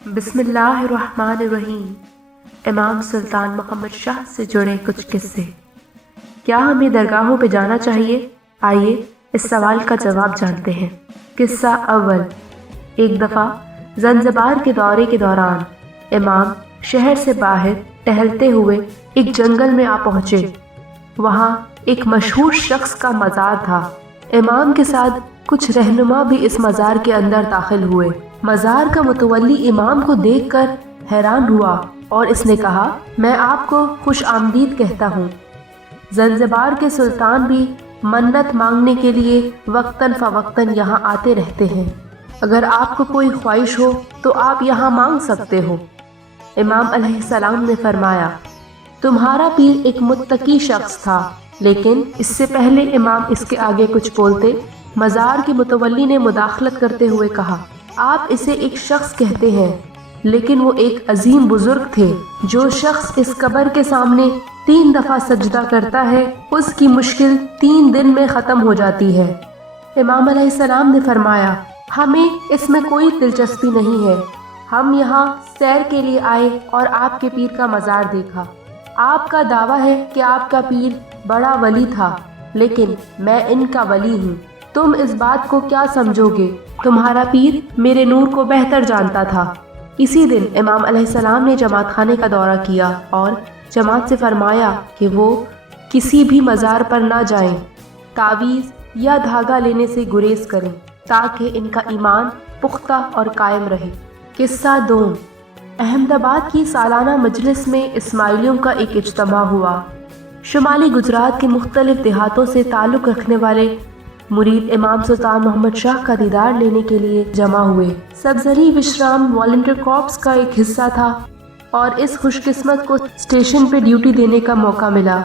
بسم اللہ الرحمن الرحیم۔ امام سلطان محمد شاہ سے جڑے کچھ قصے۔ کیا ہمیں درگاہوں پہ جانا چاہیے؟ آئیے اس سوال کا جواب جانتے ہیں۔ قصہ اول۔ ایک دفعہ زنجبار کے دورے کے دوران امام شہر سے باہر ٹہلتے ہوئے ایک جنگل میں آ پہنچے۔ وہاں ایک مشہور شخص کا مزار تھا۔ امام کے ساتھ کچھ رہنما بھی اس مزار کے اندر داخل ہوئے۔ مزار کا متولی امام کو دیکھ کر حیران ہوا اور اس نے کہا، میں آپ کو خوش آمدید کہتا ہوں۔ زنجبار کے سلطان بھی منت مانگنے کے لیے وقتاً فوقتاً یہاں آتے رہتے ہیں۔ اگر آپ کو کوئی خواہش ہو تو آپ یہاں مانگ سکتے ہو۔ امام علیہ السلام نے فرمایا، تمہارا پیر ایک متقی شخص تھا۔ لیکن اس سے پہلے امام اس کے آگے کچھ بولتے، مزار کے متولی نے مداخلت کرتے ہوئے کہا، آپ اسے ایک شخص کہتے ہیں، لیکن وہ ایک عظیم بزرگ تھے۔ جو شخص اس قبر کے سامنے 3 دفعہ سجدہ کرتا ہے اس کی مشکل 3 دن میں ختم ہو جاتی ہے۔ امام علیہ السلام نے فرمایا، ہمیں اس میں کوئی دلچسپی نہیں ہے۔ ہم یہاں سیر کے لیے آئے اور آپ کے پیر کا مزار دیکھا۔ آپ کا دعویٰ ہے کہ آپ کا پیر بڑا ولی تھا، لیکن میں ان کا ولی ہوں۔ تم اس بات کو کیا سمجھو گے؟ تمہارا پیر میرے نور کو بہتر جانتا تھا۔ اسی دن امام علیہ السلام نے جماعت خانے کا دورہ کیا اور جماعت سے فرمایا کہ وہ کسی بھی مزار پر نہ جائیں، تعویذ یا دھاگا لینے سے گریز کریں تاکہ ان کا ایمان پختہ اور قائم رہے۔ قصہ دوم۔ احمد آباد کی سالانہ مجلس میں اسماعیلیوں کا ایک اجتماع ہوا۔ شمالی گجرات کے مختلف دیہاتوں سے تعلق رکھنے والے مرید امام سلطان محمد شاہ کا دیدار لینے کے لیے جمع ہوئے۔ سبزری وشرام والنٹیئر کارپس کا ایک حصہ تھا اور اس خوش قسمت کو اسٹیشن پہ ڈیوٹی دینے کا موقع ملا۔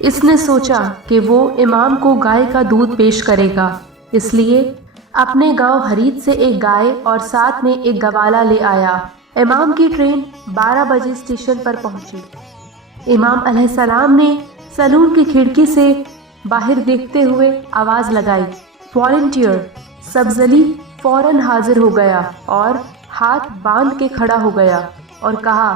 اس نے سوچا کہ وہ امام کو گائے کا دودھ پیش کرے گا، اس لیے اپنے گاؤں حرید سے ایک گائے اور ساتھ میں ایک گوالا لے آیا۔ امام کی ٹرین 12 بجے اسٹیشن پر پہنچی۔ امام علیہ السلام نے سلون کی کھڑکی سے باہر دیکھتے ہوئے آواز لگائی، والنٹیئر۔ سبزلی فوراً حاضر ہو گیا اور ہاتھ باندھ کے کھڑا ہو گیا اور کہا،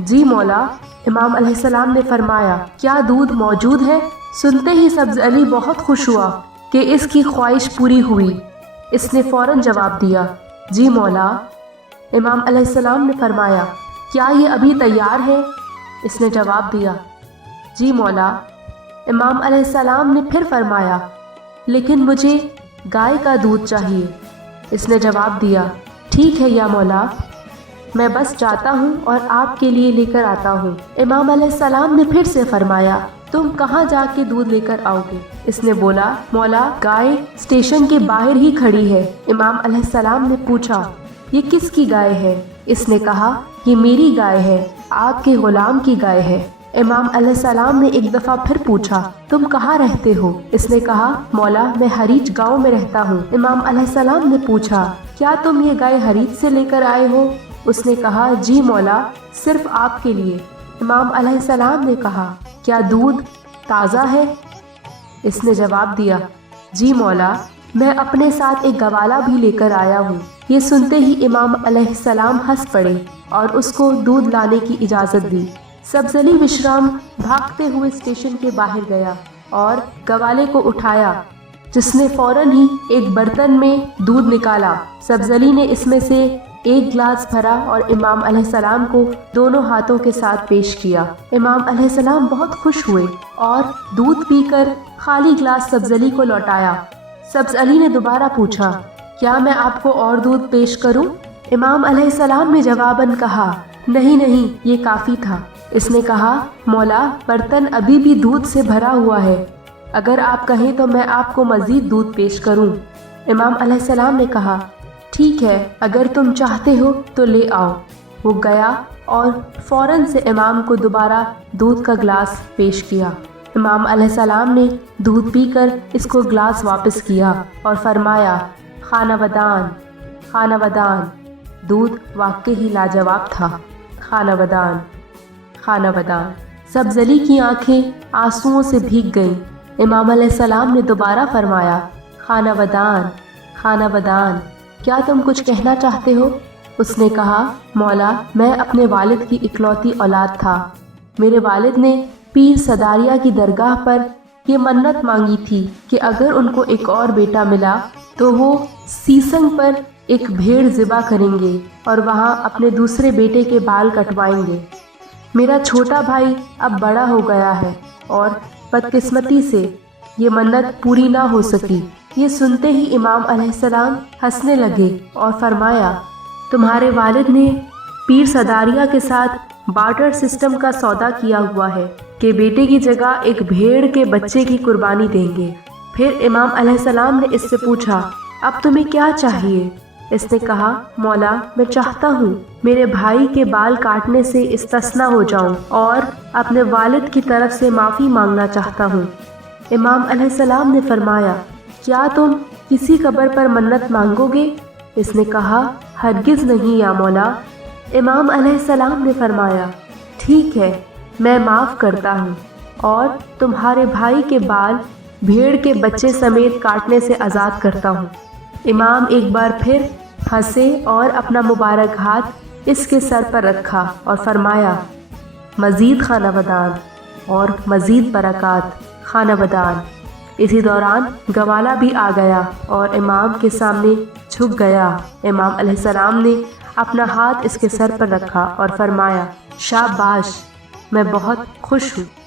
جی مولا۔ امام علیہ السلام نے فرمایا، کیا دودھ موجود ہے؟ سنتے ہی سبزلی بہت خوش ہوا کہ اس کی خواہش پوری ہوئی۔ اس نے فوراً جواب دیا، جی مولا۔ امام علیہ السلام نے فرمایا، کیا یہ ابھی تیار ہے؟ اس نے جواب دیا، جی مولا۔ امام علیہ السلام نے پھر فرمایا، لیکن مجھے گائے کا دودھ چاہیے۔ اس نے جواب دیا، ٹھیک ہے یا مولا، میں بس جاتا ہوں اور آپ کے لیے لے کر آتا ہوں۔ امام علیہ السلام نے پھر سے فرمایا، تم کہاں جا کے دودھ لے کر آؤ گے؟ اس نے بولا، مولا گائے اسٹیشن کے باہر ہی کھڑی ہے۔ امام علیہ السلام نے پوچھا، یہ کس کی گائے ہے؟ اس نے کہا، یہ میری گائے ہے، آپ کے غلام کی گائے ہے۔ امام علیہ السلام نے ایک دفعہ پھر پوچھا، تم کہاں رہتے ہو؟ اس نے کہا، مولا میں حریچ گاؤں میں رہتا ہوں۔ امام علیہ السلام نے پوچھا، کیا تم یہ گائے حریچ سے لے کر آئے ہو؟ اس نے کہا، جی مولا، صرف آپ کے لیے۔ امام علیہ السلام نے کہا، کیا دودھ تازہ ہے؟ اس نے جواب دیا، جی مولا، میں اپنے ساتھ ایک گوالا بھی لے کر آیا ہوں۔ یہ سنتے ہی امام علیہ السلام ہنس پڑے اور اس کو دودھ لانے کی اجازت دی۔ سبزلی وشرام بھاگتے ہوئے اسٹیشن کے باہر گیا اور گوالے کو اٹھایا، جس نے فوراً ہی ایک برتن میں دودھ نکالا۔ سبزلی نے اس میں سے ایک گلاس بھرا اور امام علیہ السلام کو دونوں ہاتھوں کے ساتھ پیش کیا۔ امام علیہ السلام بہت خوش ہوئے اور دودھ پی کر خالی گلاس سبزلی کو لوٹایا۔ سبزلی نے دوبارہ پوچھا، کیا میں آپ کو اور دودھ پیش کروں؟ امام علیہ السلام نے جواباً کہا، نہیں نہیں، یہ کافی تھا۔ اس نے کہا، مولا برتن ابھی بھی دودھ سے بھرا ہوا ہے، اگر آپ کہیں تو میں آپ کو مزید دودھ پیش کروں۔ امام علیہ السلام نے کہا، ٹھیک ہے، اگر تم چاہتے ہو تو لے آؤ۔ وہ گیا اور فوراً سے امام کو دوبارہ دودھ کا گلاس پیش کیا۔ امام علیہ السلام نے دودھ پی کر اس کو گلاس واپس کیا اور فرمایا، خانہ ودان، خانہ ودان۔ دودھ واقعی ہی لاجواب تھا۔ خانہ ودان، خانہ ودان۔ سبزلی کی آنکھیں آنسوؤں سے بھیگ گئیں۔ امام علیہ السلام نے دوبارہ فرمایا، خانہ ودان، خانہ ودان۔ کیا تم کچھ کہنا چاہتے ہو؟ اس نے کہا مولا میں اپنے والد کی اکلوتی اولاد تھا۔ میرے والد نے پیر صداریہ کی درگاہ پر یہ منت مانگی تھی کہ اگر ان کو ایک اور بیٹا ملا تو وہ سیسنگ پر ایک بھیڑ ذبح کریں گے اور وہاں اپنے دوسرے بیٹے کے بال کٹوائیں گے۔ میرا چھوٹا بھائی اب بڑا ہو گیا ہے اور بدقسمتی سے یہ منت پوری نہ ہو سکی۔ یہ سنتے ہی امام علیہ السلام ہنسنے لگے اور فرمایا تمہارے والد نے پیر صداریہ کے ساتھ بارٹر سسٹم کا سودا کیا ہوا ہے کہ بیٹے کی جگہ ایک بھیڑ کے بچے کی قربانی دیں گے۔ پھر امام علیہ السلام نے اس سے پوچھا اب تمہیں کیا چاہیے؟ اس نے کہا مولا میں چاہتا ہوں میرے بھائی کے بال کاٹنے سے استثنا ہو جاؤں اور اپنے والد کی طرف سے معافی مانگنا چاہتا ہوں۔ امام علیہ السلام نے فرمایا کیا تم کسی قبر پر منت مانگو گے؟ اس نے کہا ہرگز نہیں یا مولا۔ امام علیہ السلام نے فرمایا ٹھیک ہے میں معاف کرتا ہوں اور تمہارے بھائی کے بال بھیڑ کے بچے سمیت کاٹنے سے آزاد کرتا ہوں۔ امام ایک بار پھر ہنسے اور اپنا مبارک ہاتھ اس کے سر پر رکھا اور فرمایا مزید خانہ بدان اور مزید برکات خانہ بدان۔ اسی دوران گوالا بھی آ گیا اور امام کے سامنے جھک گیا۔ امام علیہ السلام نے اپنا ہاتھ اس کے سر پر رکھا اور فرمایا شاباش میں بہت خوش ہوں۔